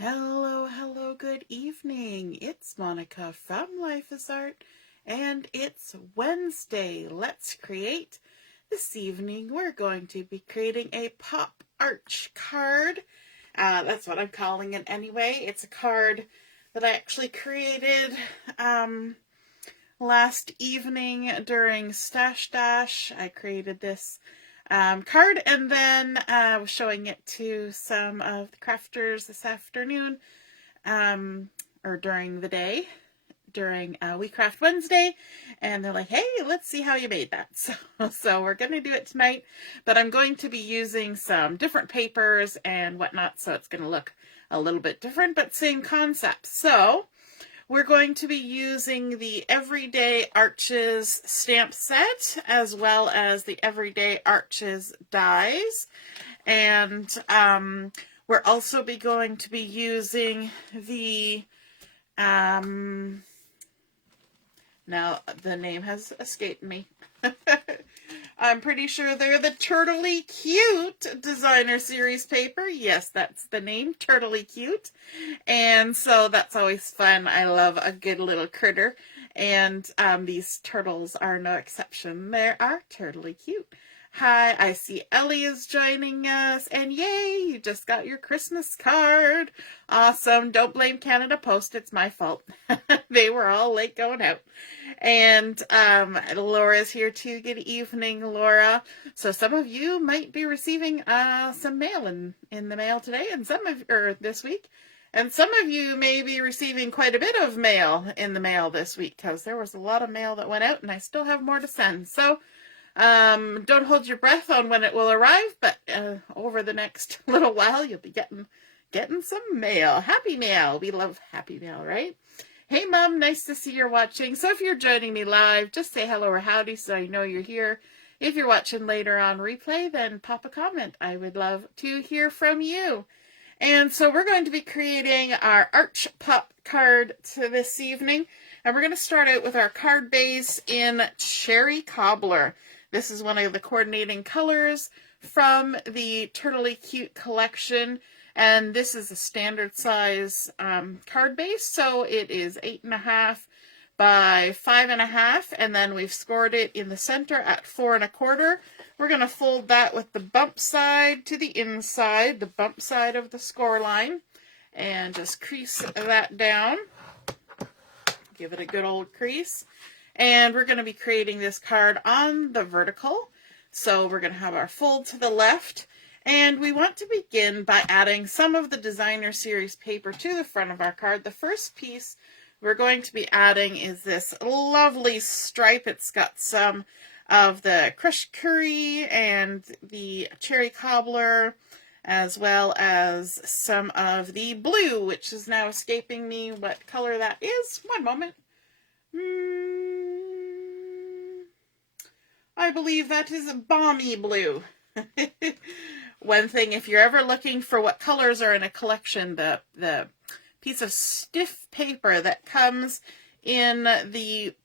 Hello, hello, good evening. It's Monica from Life is Art, and it's Wednesday. Let's create. This evening, we're going to be creating a pop arch card. That's what I'm calling it anyway. It's a card that I actually created last evening during Stash Dash. I created this card, and then I was showing it to some of the crafters this afternoon, or during the day, during We Craft Wednesday, and they're like, hey, let's see how you made that. So we're going to do it tonight, but I'm going to be using some different papers and whatnot, so it's going to look a little bit different, but same concept. So we're going to be using the Everyday Arches stamp set, as well as the Everyday Arches dies. And we're also going to be using the, now the name has escaped me. I'm pretty sure they're the Turtley Cute Designer Series paper. Yes, that's the name, Turtley Cute. And so that's always fun. I love a good little critter. And these turtles are no exception. They are turtley cute. Hi, I see Ellie is joining us. And yay, you just got your Christmas card. Awesome. Don't blame Canada Post. It's my fault. They were all late going out. And Laura's here too. Good evening, Laura. So some of you might be receiving some mail in the mail today, and this week. And some of you may be receiving quite a bit of mail in the mail this week, because there was a lot of mail that went out, and I still have more to send. So don't hold your breath on when it will arrive, but over the next little while, you'll be getting some mail. Happy mail. We love happy mail, right? Hey, Mom, nice to see you're watching. So if you're joining me live, just say hello or howdy so I know you're here. If you're watching later on replay, then pop a comment. I would love to hear from you. And so we're going to be creating our Arch Pop card this evening. And we're going to start out with our card base in Cherry Cobbler. This is one of the coordinating colors from the Turtley Cute collection. And this is a standard size card base. So it is 8.5 by 5.5. And then we've scored it in the center at 4 1/4. We're going to fold that with the bump side to the inside, the bump side of the score line, and just crease that down. Give it a good old crease. And we're going to be creating this card on the vertical. So we're going to have our fold to the left. And we want to begin by adding some of the Designer Series paper to the front of our card. The first piece we're going to be adding is this lovely stripe. It's got some of the crushed curry and the cherry cobbler, as well as some of the blue, which is now escaping me what color that is. One moment. I believe that is a balmy blue. One thing, if you're ever looking for what colors are in a collection, the piece of stiff paper that comes in the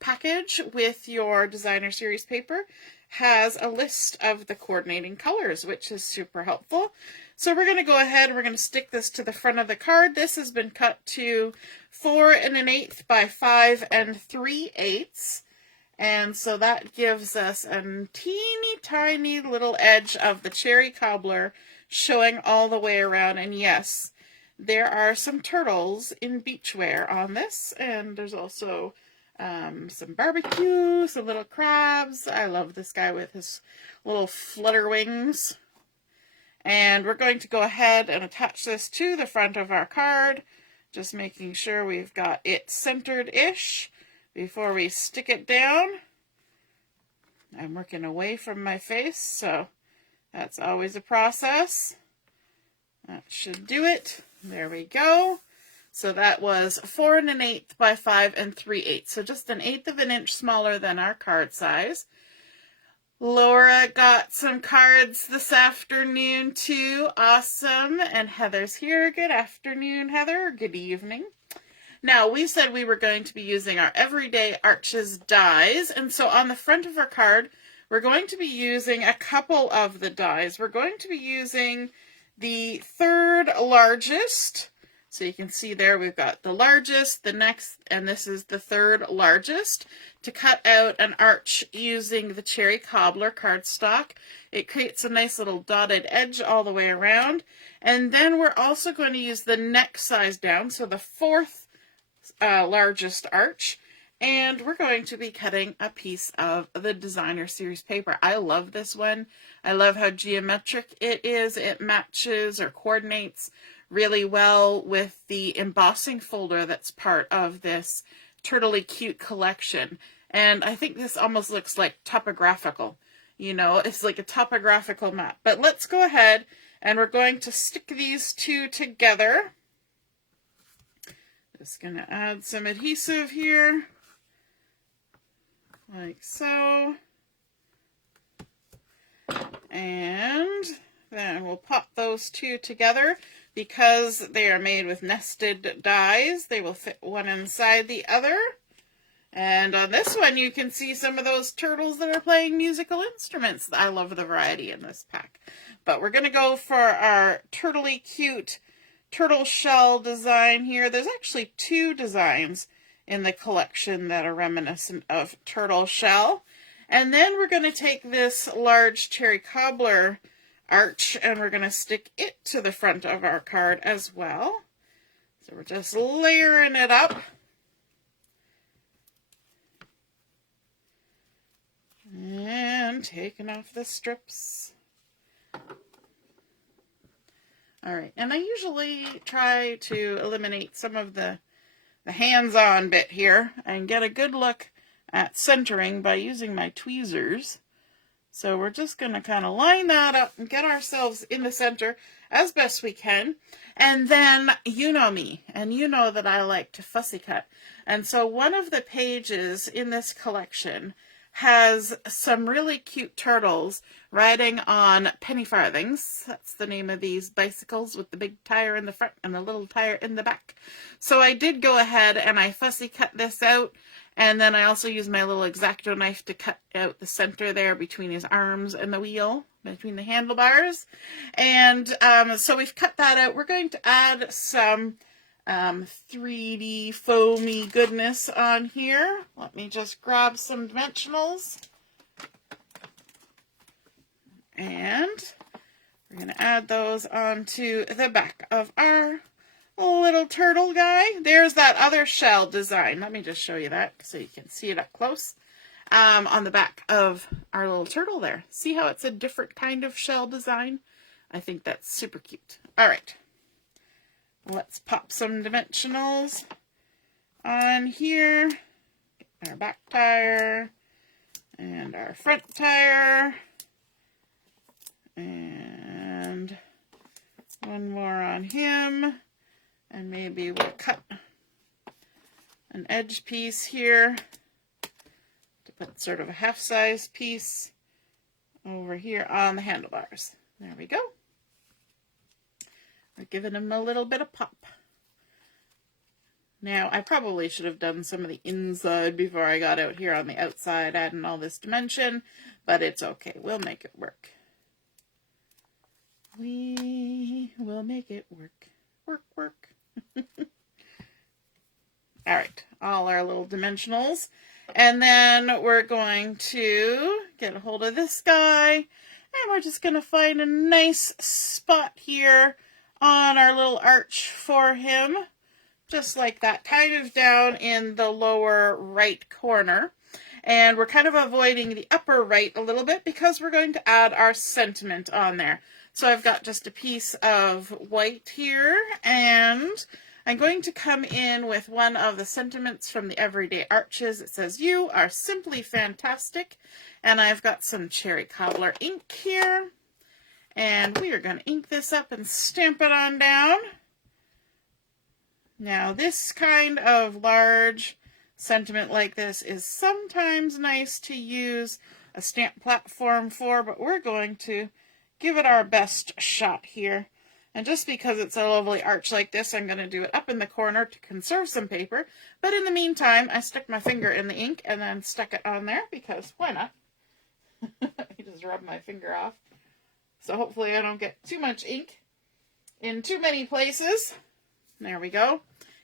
package with your Designer Series paper has a list of the coordinating colors, which is super helpful. So we're going to go ahead and we're going to stick this to the front of the card. This has been cut to 4 1/8 by 5 3/8. And so that gives us a teeny tiny little edge of the cherry cobbler showing all the way around. And yes, there are some turtles in beachwear on this, and there's also some barbecue, some little crabs. I love this guy with his little flutter wings. And we're going to go ahead and attach this to the front of our card, just making sure we've got it centered-ish before we stick it down. I'm working away from my face, so that's always a process. That should do it. There we go. So that was 4 1/8 by 5 3/8. So just 1/8 of an inch smaller than our card size. Laura got some cards this afternoon too. Awesome. And Heather's here. Good afternoon, Heather. Good evening. Now, we said we were going to be using our Everyday Arches dies. And so on the front of our card, we're going to be using a couple of the dies. We're going to be using the third largest. So you can see there we've got the largest, the next, and this is the third largest, to cut out an arch using the cherry cobbler cardstock. It creates a nice little dotted edge all the way around. And then we're also going to use the next size down, so the fourth largest arch. And we're going to be cutting a piece of the designer series paper. I love this one. I love how geometric it is. It matches or coordinates really well with the embossing folder that's part of this Turtley Cute collection. And I think this almost looks like topographical. You know, it's like a topographical map. But let's go ahead and we're going to stick these two together. Just going to add some adhesive here. Like so. And then we'll pop those two together. Because they are made with nested dies, they will fit one inside the other. And on this one, you can see some of those turtles that are playing musical instruments. I love the variety in this pack. But we're going to go for our Turtley Cute turtle shell design here. There's actually two designs in the collection that are reminiscent of turtle shell. And then we're going to take this large cherry cobbler arch and we're going to stick it to the front of our card as well. So we're just layering it up. And taking off the strips. Alright, and I usually try to eliminate some of the hands-on bit here and get a good look at centering by using my tweezers. So we're just going to kind of line that up and get ourselves in the center as best we can. And then you know me, and you know that I like to fussy cut. And so one of the pages in this collection has some really cute turtles riding on penny farthings. That's the name of these bicycles with the big tire in the front and the little tire in the back. So I did go ahead and I fussy cut this out. And then I also used my little X-Acto knife to cut out the center there between his arms and the wheel, between the handlebars. And so we've cut that out. We're going to add some 3D foamy goodness on here. Let me just grab some dimensionals. And we're going to add those onto the back of our little turtle guy. There's that other shell design. Let me just show you that so you can see it up close. On the back of our little turtle there. See how it's a different kind of shell design? I think that's super cute. All right. Let's pop some dimensionals on here. Get our back tire and our front tire. And one more on him. And maybe we'll cut an edge piece here to put sort of a half-size piece over here on the handlebars. There we go. We're giving him a little bit of pop. Now, I probably should have done some of the inside before I got out here on the outside, adding all this dimension, but it's okay. We'll make it work. We will make it work. Work, work. All right, all our little dimensionals. And then we're going to get a hold of this guy, and we're just going to find a nice spot here on our little arch for him, just like that, kind of down in the lower right corner. And we're kind of avoiding the upper right a little bit because we're going to add our sentiment on there. So I've got just a piece of white here, and I'm going to come in with one of the sentiments from the Everyday Arches. It says, "You are simply fantastic." And I've got some cherry cobbler ink here. And we are going to ink this up and stamp it on down. Now, this kind of large sentiment like this is sometimes nice to use a stamp platform for, but we're going to give it our best shot here. And just because it's a lovely arch like this, I'm going to do it up in the corner to conserve some paper. But in the meantime, I stuck my finger in the ink and then stuck it on there because why not? I just rub my finger off. So hopefully I don't get too much ink. in too many places. There we go.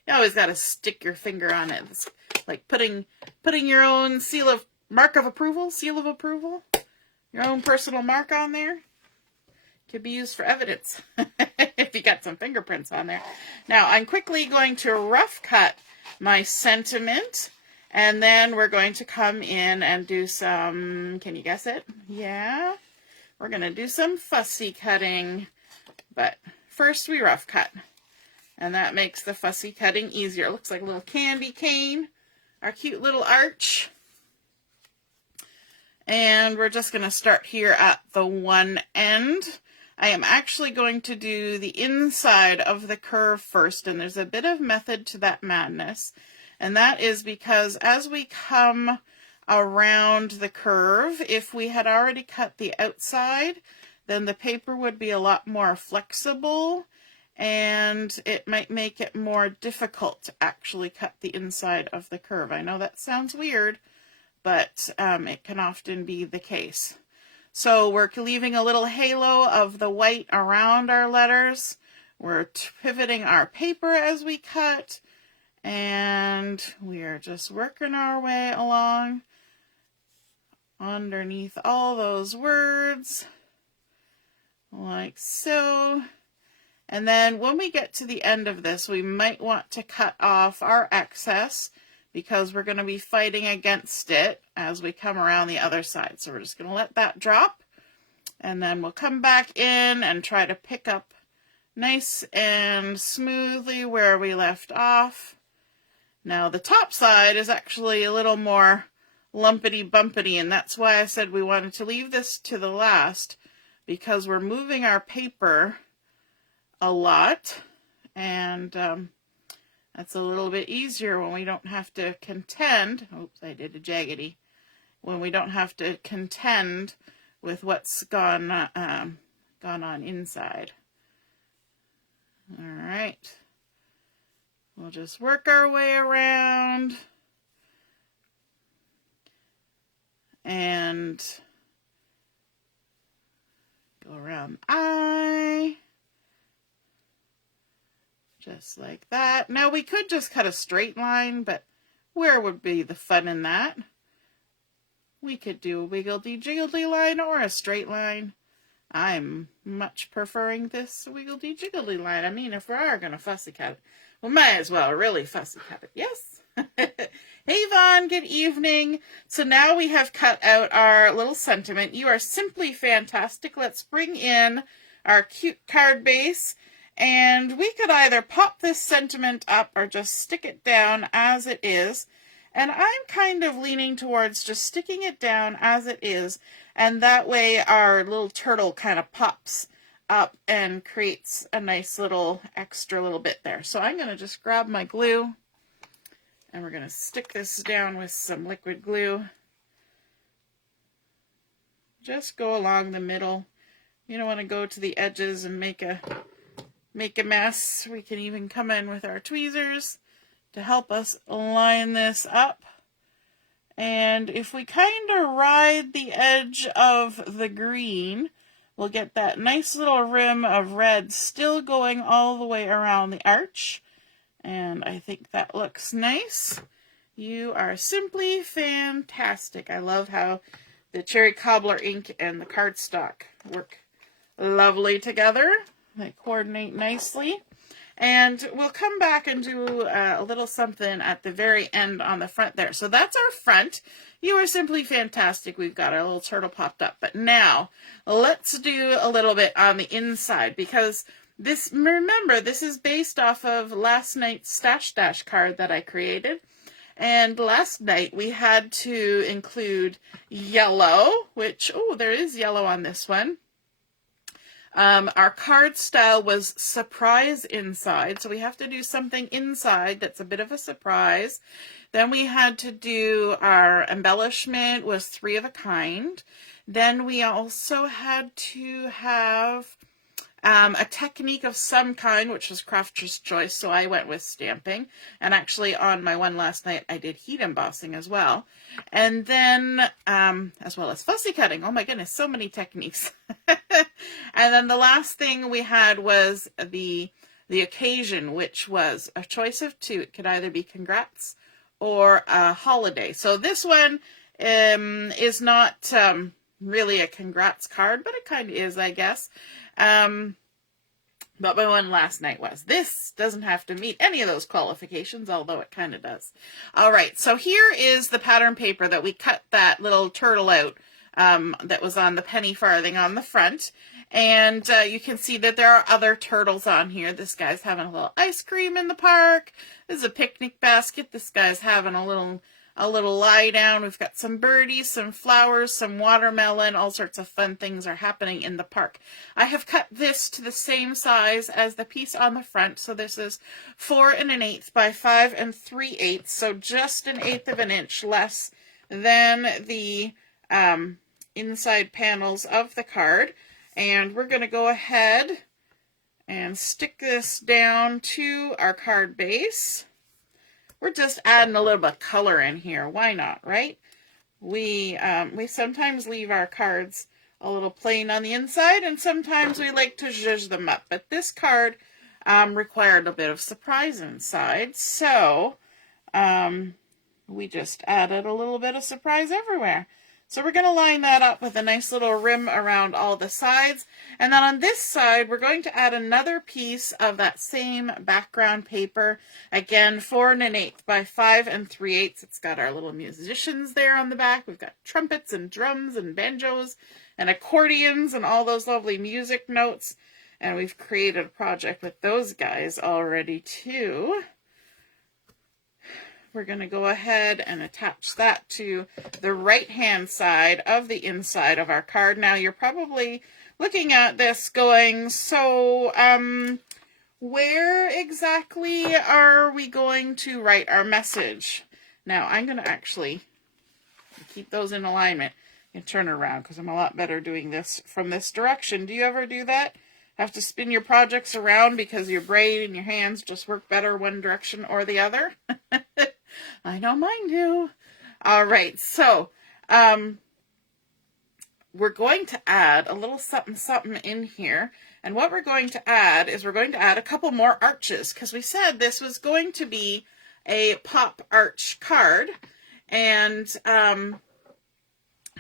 You always got to stick your finger on it. It's like putting your own seal of approval, your own personal mark on there. Could be used for evidence if you got some fingerprints on there. Now, I'm quickly going to rough cut my sentiment, and then we're going to come in and do some, can you guess it? Yeah, we're going to do some fussy cutting, but first we rough cut, and that makes the fussy cutting easier. It looks like a little candy cane, our cute little arch. And we're just going to start here at the one end. I am actually going to do the inside of the curve first, and there's a bit of method to that madness. And that is because as we come around the curve, if we had already cut the outside, then the paper would be a lot more flexible, and it might make it more difficult to actually cut the inside of the curve. I know that sounds weird, but it can often be the case. So we're leaving a little halo of the white around our letters. We're pivoting our paper as we cut, and we are just working our way along underneath all those words, like so. And then when we get to the end of this, we might want to cut off our excess, because we're going to be fighting against it as we come around the other side. So we're just going to let that drop, and then we'll come back in and try to pick up nice and smoothly where we left off. Now the top side is actually a little more lumpity bumpity, and that's why I said we wanted to leave this to the last, because we're moving our paper a lot, and that's a little bit easier when we don't have to contend. Oops, I did a jaggedy. When we don't have to contend with what's gone on inside. All right. We'll just work our way around and go around the eye. Just like that. Now we could just cut a straight line, but where would be the fun in that? We could do a wiggledy-jiggledy line or a straight line. I'm much preferring this wiggledy-jiggledy line. I mean, if we are going to fussy cut it, we might as well really fussy cut it. Yes? Hey Vaughn, good evening. So now we have cut out our little sentiment. You are simply fantastic. Let's bring in our cute card base. And we could either pop this sentiment up or just stick it down as it is. And I'm kind of leaning towards just sticking it down as it is. And that way our little turtle kind of pops up and creates a nice little extra little bit there. So I'm going to just grab my glue, and we're going to stick this down with some liquid glue. Just go along the middle. You don't want to go to the edges and make a mess. We can even come in with our tweezers to help us line this up. And if we kind of ride the edge of the green, we'll get that nice little rim of red still going all the way around the arch. And I think that looks nice. You are simply fantastic. I love how the cherry cobbler ink and the cardstock work lovely together. They coordinate nicely. And we'll come back and do a little something at the very end on the front there. So that's our front. You are simply fantastic. We've got our little turtle popped up. But now let's do a little bit on the inside, because this, remember, this is based off of last night's Stash Dash card that I created. And last night we had to include yellow, which, oh, there is yellow on this one. Our card style was surprise inside, so we have to do something inside that's a bit of a surprise. Then we had to do our embellishment was 3 of a kind. Then we also had to have a technique of some kind, which was crafter's choice, so I went with stamping. And actually on my one last night, I did heat embossing as well. And then, as well as fussy cutting. Oh my goodness, so many techniques. And then the last thing we had was the occasion, which was a choice of two. It could either be congrats or a holiday. So this one is not really a congrats card, but it kind of is, I guess. But my one last night was. This doesn't have to meet any of those qualifications, although it kind of does. All right, so here is the pattern paper that we cut that little turtle out that was on the penny farthing on the front. And you can see that there are other turtles on here. This guy's having a little ice cream in the park. This is a picnic basket. This guy's having a little lie down. We've got some birdies, some flowers, some watermelon. All sorts of fun things are happening in the park. I have cut this to the same size as the piece on the front. So this is 4 1/8 by 5 3/8. So just 1/8 of an inch less than the inside panels of the card. And we're going to go ahead and stick this down to our card base. We're just adding a little bit of color in here. Why not, right? We sometimes leave our cards a little plain on the inside, and sometimes we like to zhuzh them up. But this card required a bit of surprise inside, so we just added a little bit of surprise everywhere. So we're going to line that up with a nice little rim around all the sides. And then on this side, we're going to add another piece of that same background paper. Again, 4 1/8 by 5 3/8. It's got our little musicians there on the back. We've got trumpets and drums and banjos and accordions and all those lovely music notes. And we've created a project with those guys already too. We're going to go ahead and attach that to the right-hand side of the inside of our card. Now, you're probably looking at this going, so where exactly are we going to write our message? Now, I'm going to actually keep those in alignment and turn around because I'm a lot better doing this from this direction. Do you ever do that? Have to spin your projects around because your brain and your hands just work better one direction or the other? I know mine do. All right, so we're going to add a little something in here. And what we're going to add is we're going to add a couple more arches because we said this was going to be a pop arch card. And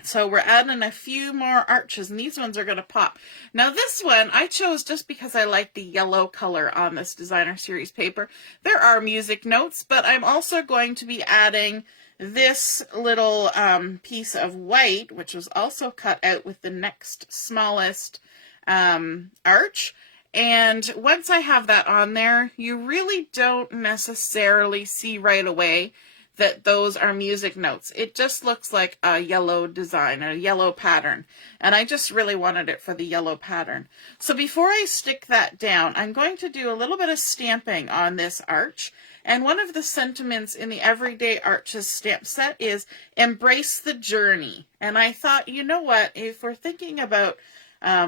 so we're adding a few more arches, and these ones are going to pop. Now this one I chose just because I like the yellow color on this designer series paper. There are music notes, but I'm also going to be adding this little piece of white, which was also cut out with the next smallest arch. And once I have that on there, you really don't necessarily see right away that those are music notes. It just looks like a yellow design, a yellow pattern. And I just really wanted it for the yellow pattern. So before I stick that down, I'm going to do a little bit of stamping on this arch. And one of the sentiments in the Everyday Arches stamp set is embrace the journey. And I thought, you know what, if we're thinking about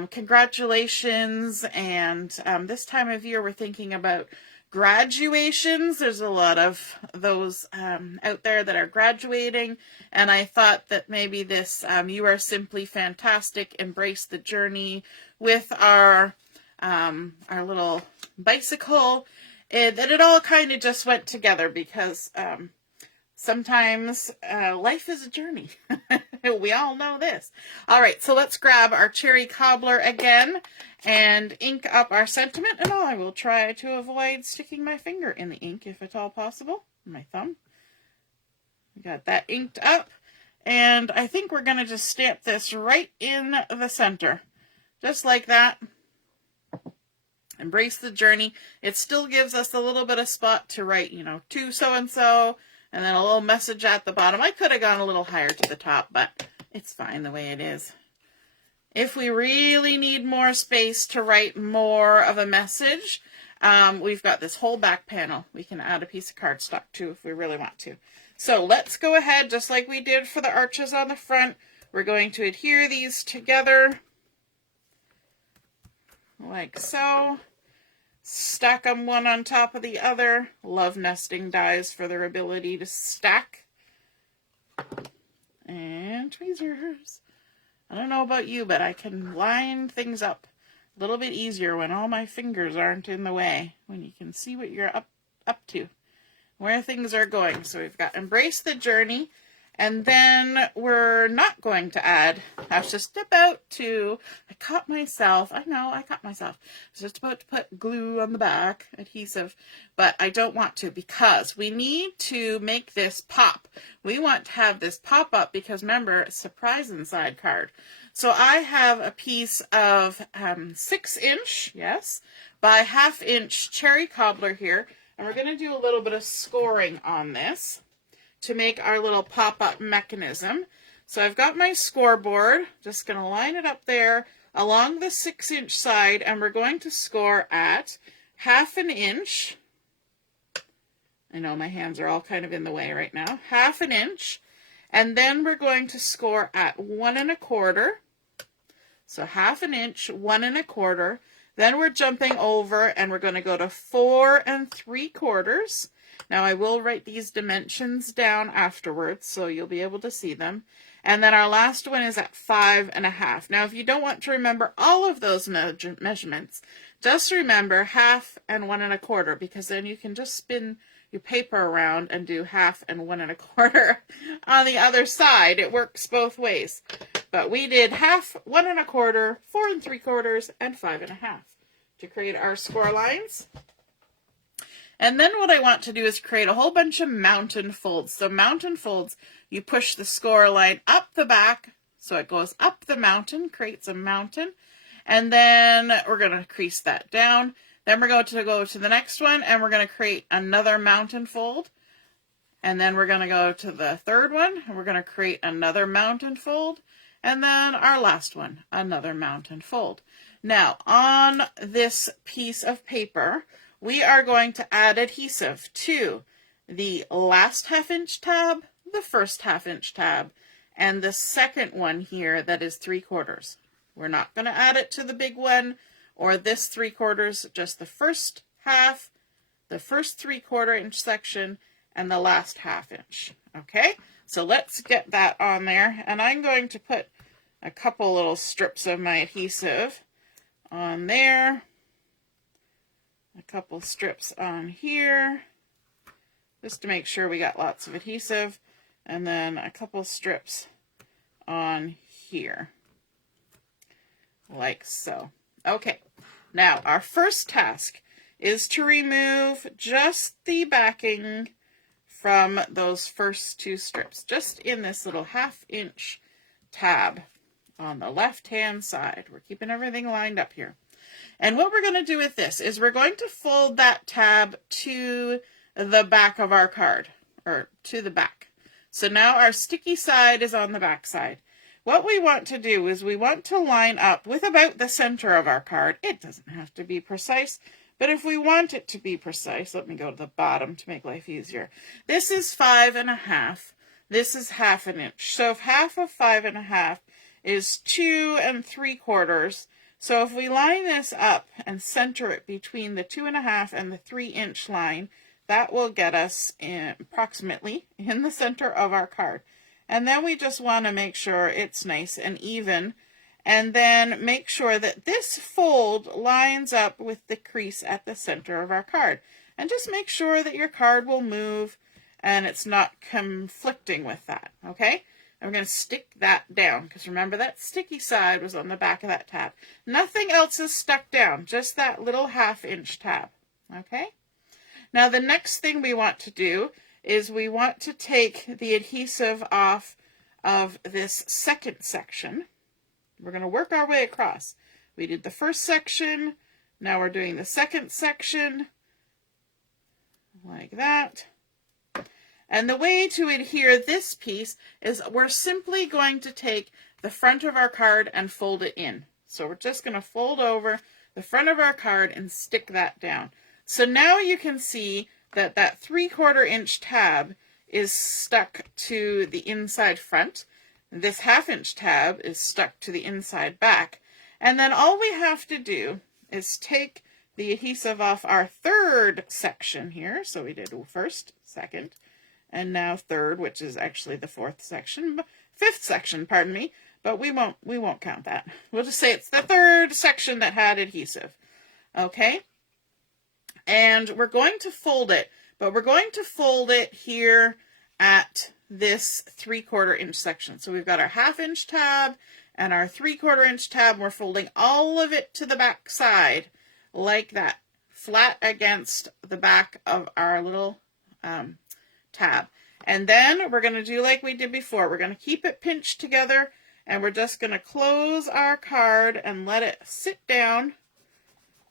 congratulations and this time of year we're thinking about graduations. There's a lot of those out there that are graduating, and I thought that maybe this You Are Simply Fantastic, Embrace the Journey with our little bicycle, that it all kind of just went together because sometimes life is a journey. We all know this. All right, so let's grab our cherry cobbler again and ink up our sentiment. And I will try to avoid sticking my finger in the ink if at all possible. My thumb. Got that inked up. And I think we're going to just stamp this right in the center. Just like that. Embrace the journey. It still gives us a little bit of spot to write, you know, to so-and-so. And then a little message at the bottom. I could have gone a little higher to the top, but it's fine the way it is. If we really need more space to write more of a message, we've got this whole back panel. We can add a piece of cardstock too if we really want to. So let's go ahead, just like we did for the arches on the front. We're going to adhere these together like so. Stack them one on top of the other. Love nesting dies for their ability to stack. And tweezers. I don't know about you, but I can line things up A little bit easier when all my fingers aren't in the way, when you can see what you're up to, where things are going. So we've got Embrace the Journey, and then we're not going to add, I was just about to, I caught myself, I know, I caught myself. I was just about to put glue on the back, adhesive, but I don't want to because we need to make this pop. We want to have this pop up because remember, surprise inside card. So I have a piece of 6-inch, yes, by 1/2-inch cherry cobbler here, and we're going to do a little bit of scoring on this to make our little pop-up mechanism. So I've got my scoreboard, just going to line it up there along the 6-inch side, and we're going to score at 1/2 inch. I know my hands are all kind of in the way right now. 1/2 inch. And then we're going to score at 1 1/4. So 1/2 inch, 1 1/4. Then we're jumping over and we're going to go to 4 3/4. Now I will write these dimensions down afterwards so you'll be able to see them. And then our last one is at 5 1/2. Now if you don't want to remember all of those measurements, just remember 1/2 and 1 1/4 because then you can just spin your paper around and do 1/2 and 1 1/4 on the other side. It works both ways. But we did 1/2, 1 1/4, 4 3/4, and 5 1/2 to create our score lines. And then what I want to do is create a whole bunch of mountain folds. So mountain folds, you push the score line up the back, so it goes up the mountain, creates a mountain. And then we're going to crease that down. Then we're going to go to the next one, and we're going to create another mountain fold. And then we're going to go to the third one, and we're going to create another mountain fold. And then our last one, another mountain fold. Now, on this piece of paper, we are going to add adhesive to the last 1/2 inch tab, the first 1/2 inch tab, and the second one here that is 3/4. We're not going to add it to the big one or this 3/4, just the first half, the first 3/4 inch section, and the last 1/2 inch. Okay, so let's get that on there, and I'm going to put a couple little strips of my adhesive on there, a couple strips on here, just to make sure we got lots of adhesive, and then a couple strips on here, like so. Okay, now our first task is to remove just the backing from those first 2 strips, just in this little 1/2 inch tab on the left hand side. We're keeping everything lined up here. And what we're going to do with this is we're going to fold that tab to the back of our card, or to the back. So now our sticky side is on the back side. What we want to do is we want to line up with about the center of our card. It doesn't have to be precise, but if we want it to be precise, let me go to the bottom to make life easier. This is 5 1/2. This is 1/2 inch. So if 1/2 of 5 1/2 is 2 3/4, so if we line this up and center it between the 2 1/2 and the 3 inch line, that will get us approximately in the center of our card. And then we just want to make sure it's nice and even, and then make sure that this fold lines up with the crease at the center of our card. And just make sure that your card will move and it's not conflicting with that, okay? And we're going to stick that down, because remember that sticky side was on the back of that tab. Nothing else is stuck down, just that little 1/2 inch tab, okay? Now the next thing we want to do is we want to take the adhesive off of this second section. We're going to work our way across. We did the first section, now we're doing the second section, like that. And the way to adhere this piece is we're simply going to take the front of our card and fold it in. So we're just going to fold over the front of our card and stick that down. So now you can see that that 3/4 inch tab is stuck to the inside front. This 1/2 inch tab is stuck to the inside back. And then all we have to do is take the adhesive off our third section here. So we did first, second, and now third, which is actually the fifth section, pardon me. but we won't count that. We'll just say it's the third section that had adhesive. Okay? And we're going to fold it, but we're going to fold it here at this 3/4 inch section. So we've got our 1/2 inch tab and our 3/4 inch tab. We're folding all of it to the back side like that, flat against the back of our little tab. And then we're going to do like we did before. We're going to keep it pinched together, and we're just going to close our card and let it sit down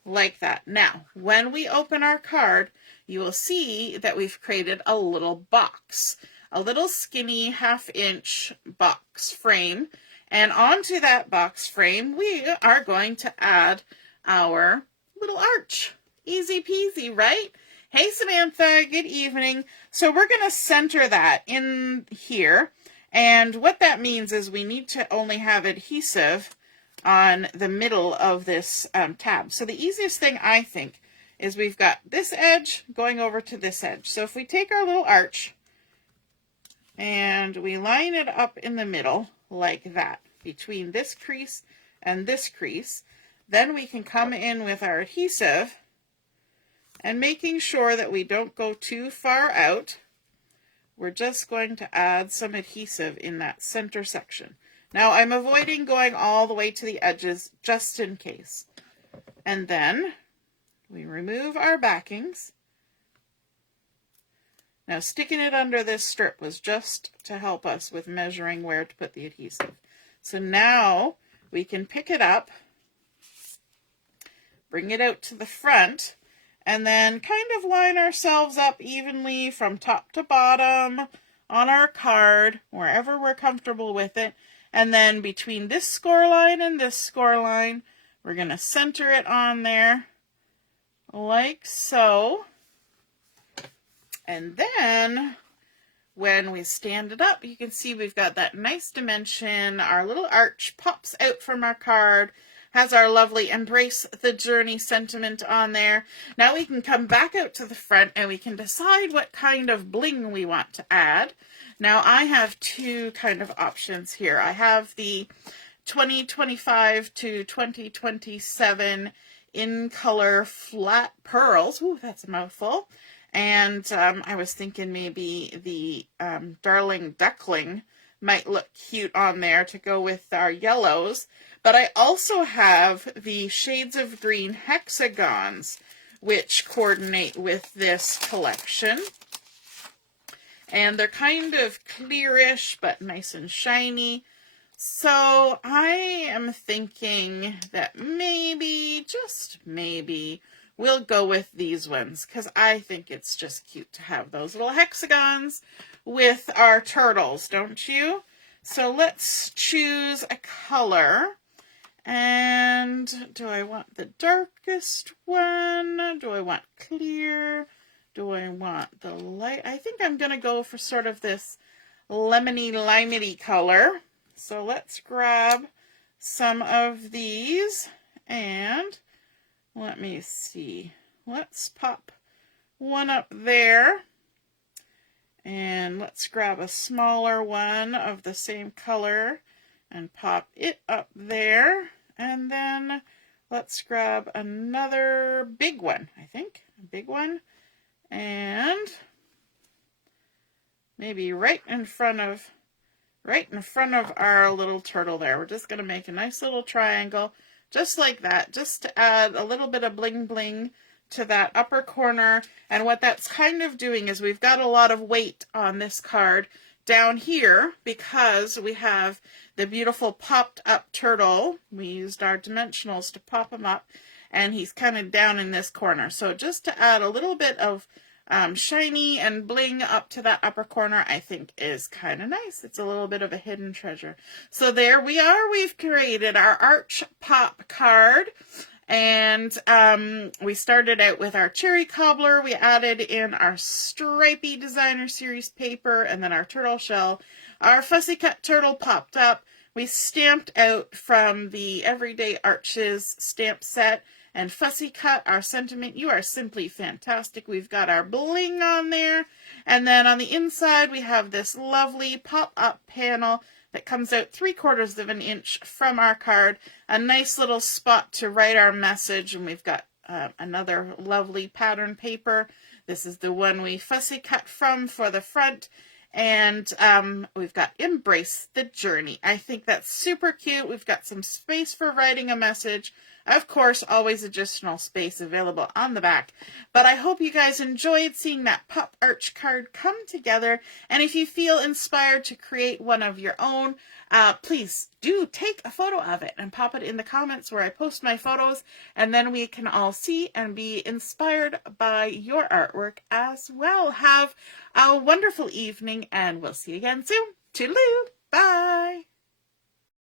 like that. Now, when we open our card, you will see that we've created a little box, a little skinny 1/2 inch box frame. And onto that box frame, we are going to add our little arch. Easy peasy, right? Hey, Samantha, good evening. So we're going to center that in here. And what that means is we need to only have adhesive on the middle of this tab. So the easiest thing, I think, is we've got this edge going over to this edge. So if we take our little arch and we line it up in the middle like that, between this crease and this crease, then we can come in with our adhesive and making sure that we don't go too far out. We're just going to add some adhesive in that center section. Now I'm avoiding going all the way to the edges just in case. And then we remove our backings. Now sticking it under this strip was just to help us with measuring where to put the adhesive. So now we can pick it up, bring it out to the front, and then kind of line ourselves up evenly from top to bottom on our card, wherever we're comfortable with it. And then between this score line and this score line, we're going to center it on there like so. And then when we stand it up, you can see we've got that nice dimension. Our little arch pops out from our card, has our lovely embrace the journey sentiment on there. Now we can come back out to the front and we can decide what kind of bling we want to add. Now I have two kind of options here. I have the 2025 to 2027 in color flat pearls. Ooh, that's a mouthful. And I was thinking maybe the Darling Duckling might look cute on there to go with our yellows. But I also have the Shades of Green Hexagons, which coordinate with this collection. And they're kind of clearish, but nice and shiny. So I am thinking that maybe, just maybe, we'll go with these ones, because I think it's just cute to have those little hexagons with our turtles, don't you? So let's choose a color. And do I want the darkest one? Do I want clear? Do I want the light? I think I'm going to go for sort of this lemony limey color. So let's grab some of these and let me see. Let's pop one up there. And let's grab a smaller one of the same color and pop it up there. And then let's grab another big one, I think. A big one. And maybe right in front of our little turtle there. We're just going to make a nice little triangle, just like that, just to add a little bit of bling bling to that upper corner. And what that's kind of doing is we've got a lot of weight on this card down here because we have the beautiful popped up turtle. We used our dimensionals to pop him up, and he's kind of down in this corner. So just to add a little bit of shiny and bling up to that upper corner, I think is kind of nice. It's a little bit of a hidden treasure. So there we are. We've created our Arch Pop card. And we started out with our cherry cobbler. We added in our stripy designer series paper and then our turtle shell. Our fussy cut turtle popped up. We stamped out from the Everyday Arches stamp set and fussy cut our sentiment. You are simply fantastic. We've got our bling on there. And then on the inside, we have this lovely pop-up panel that comes out 3/4 of an inch from our card. A nice little spot to write our message, and we've got another lovely pattern paper. This is the one we fussy cut from for the front. And we've got Embrace the Journey. I think that's super cute. We've got some space for writing a message. Of course, always additional space available on the back. But I hope you guys enjoyed seeing that pop arch card come together. And if you feel inspired to create one of your own, please do take a photo of it and pop it in the comments where I post my photos. And then we can all see and be inspired by your artwork as well. Have a wonderful evening, and we'll see you again soon. Toodaloo. Bye.